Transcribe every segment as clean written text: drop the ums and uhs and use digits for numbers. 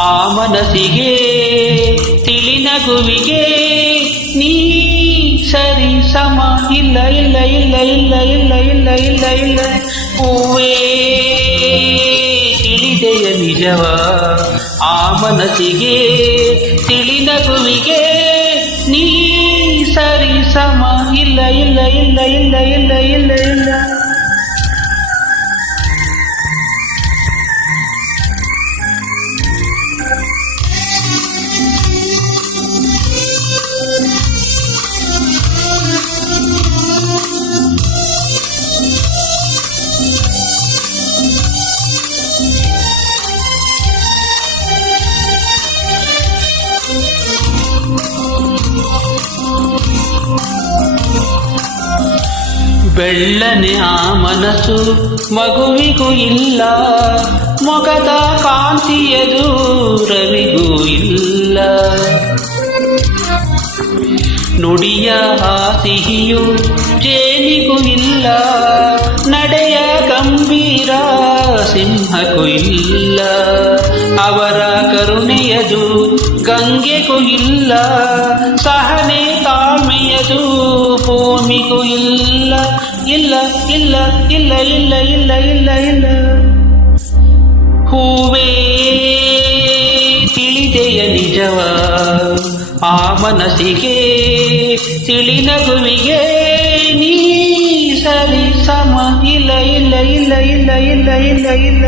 ಆ ಮನಸ್ಸಿಗೆ ತಿಳಿನಗುವಿಗೆ ನೀ ಸರಿ ಸಮ ಇಲ್ಲ ಇಲ್ಲ ಇಲ್ಲ ಇಲ್ಲ ಇಲ್ಲ ಇಲ್ಲ ಇಲ್ಲ ಇಲ್ಲ ಹೂವೇ ತಿಳಿದೆಯ ನಿಜವ ಆ ಮನಸ್ಸಿಗೆ ತಿಳಿನಗುವಿಗೆ ನೀ ಸರಿ ಸಮ ಇಲ್ಲ ಇಲ್ಲ ಇಲ್ಲ ಇಲ್ಲ ಇಲ್ಲ ಇಲ್ಲ ಇಲ್ಲ ಬೆಳ್ಳನೆ ಆ ಮನಸ್ಸು ಮಗುವಿಗೂ ಇಲ್ಲ ಮೊಗದ ಕಾಂತಿಯದು ರವಿಗೂ ಇಲ್ಲ ನುಡಿಯ ಆ ಸಿಹಿಯು ಜೇನಿಗೂ ಇಲ್ಲ ನಡೆಯ ಗಂಭೀರ ಸಿಂಹಕ್ಕೂ ಇಲ್ಲ ಅವರ ಕರುಣೆಯದು ಗಂಗೆಗೂ ಇಲ್ಲ ಸಹನೆ ತಾಳ್ಮೆಯದು ಭೂಮಿಗೂ ಇಲ್ಲ ಇಲ್ಲ ಇಲ್ಲ ಇಲ್ಲ ಇಲ್ಲ ಇಲ್ಲ ಇಲ್ಲ ಇಲ್ಲ ಹೂವೇ ತಿಳಿದೆಯ ನಿಜವ ಆ ಮನಸ್ಸಿಗೆ ತಿಳಿನಗುವಿಗೆ ನೀ ಸರಿ ಸಮ ಇಲ್ಲ ಇಲ್ಲ ಇಲ್ಲ ಇಲ್ಲ ಇಲ್ಲ ಇಲ್ಲ ಇಲ್ಲ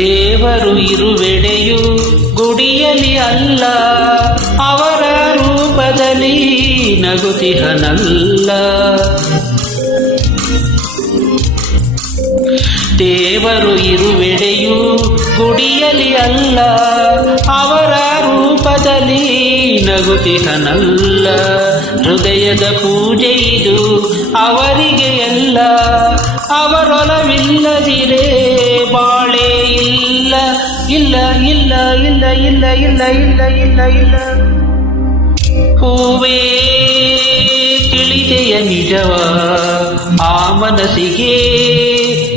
ದೇವರು ಇರುವೆಡೆಯು ಗುಡಿಯಲ್ಲಿ ಅಲ್ಲ ಅವರ ರೂಪದಲ್ಲಿ ನಗುತ್ತಿಹನಲ್ಲ ದೇವರು ಇರುವೆಡೆಯು ಗುಡಿಯಲ್ಲಿ ಅಲ್ಲ ಅವರ ರೂಪದಲ್ಲಿ ನಗುತ್ತಿಹನಲ್ಲ ಹೃದಯದ ಪೂಜೆ ಇದು ಅವರಿಗೆ ಎಲ್ಲ ಅವರೊಲವಿಲ್ಲದಿರೇ ಬಾಳೆ ಇಲ್ಲ ಇಲ್ಲ ಇಲ್ಲ ಇಲ್ಲ ಇಲ್ಲ ಇಲ್ಲ ಇಲ್ಲ ಇಲ್ಲ ಇಲ್ಲ ಹೂವೇ ತಿಳಿದೆಯ ನಿಜವ ಆ ಮನಸ್ಸಿಗೆ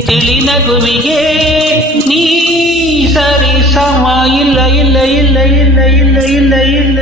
ತಿಳಿನಗುವಿಗೆ ನೀ ಸರಿ ಸಮ ಇಲ್ಲ ಇಲ್ಲ ಇಲ್ಲ ಇಲ್ಲ ಇಲ್ಲ ಇಲ್ಲ ಇಲ್ಲ